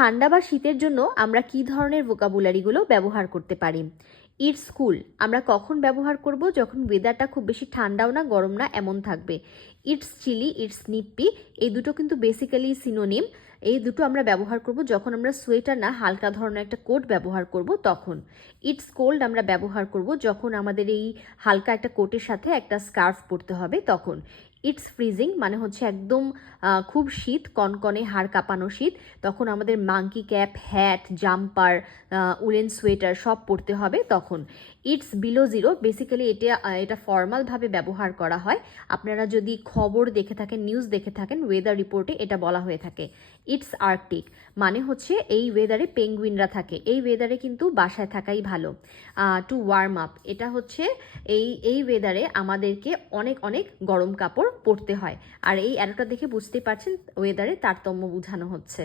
ঠান্ডা বা শীতের জন্য আমরা কি ধরনের ভোকাবুলারিগুলো ব্যবহার করতে পারি? ইটস কুল আমরা কখন ব্যবহার করব? যখন ওয়েদারটা খুব বেশি ঠান্ডাও না গরম না এমন থাকবে। ইটস চিলি, ইটস নিপ্পি, এই দুটো কিন্তু বেসিক্যালি সিনোনিম। এই দুটো আমরা ব্যবহার করব যখন আমরা সোয়েটার না হালকা ধরনের একটা কোট ব্যবহার করব তখন। ইটস কোল্ড আমরা ব্যবহার করব যখন আমাদের এই হালকা একটা কোটের সাথে একটা স্কার্ফ পরতে হবে তখন। ইটস ফ্রিজিং মানে হচ্ছে একদম খুব শীত, কনকনে হাড় কাঁপানো শীত, তখন আমাদের monkey cap, hat, jumper, woollen sweater সব পরতে হবে তখন। ইটস বিলো জিরো বেসিক্যালি এটা ফর্মালভাবে ব্যবহার করা হয়। আপনারা যদি খবর দেখে থাকেন, নিউজ দেখে থাকেন, ওয়েদার রিপোর্টে এটা বলা হয়ে থাকে। ইটস আর্কটিক মানে হচ্ছে এই ওয়েদারে পেঙ্গুইনরা থাকে, এই ওয়েদারে কিন্তু বাসায় থাকাই ভালো। টু ওয়ার্ম আপ এটা হচ্ছে এই ওয়েদারে আমাদেরকে অনেক অনেক গরম কাপড় পরতে হয়। আর এই অ্যারোটা দেখে বুঝতেই পারছেন ওয়েদারে তারতম্য বোঝানো হচ্ছে।